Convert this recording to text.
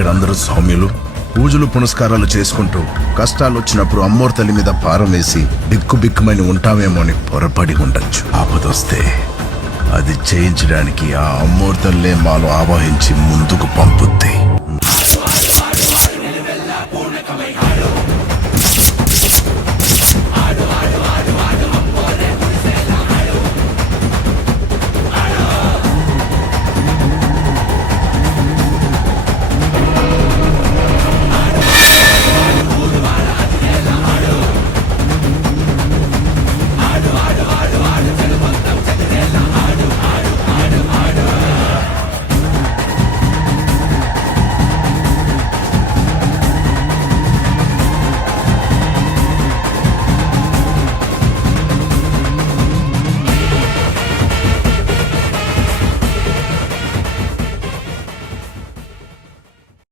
ఇక్కడ అందరూ సౌమ్యులు, పూజలు పునస్కారాలు చేసుకుంటూ కష్టాలు వచ్చినప్పుడు అమ్మోరు తల్లి మీద భారం వేసి బిక్కుబిక్కుమని ఉంటామేమో అని పొరపడి ఉండొచ్చు. ఆపదొస్తే అది చేయించడానికి ఆ అమ్మోరు తల్లే మాలో ఆవాహించి ముందుకు పంపుద్ది.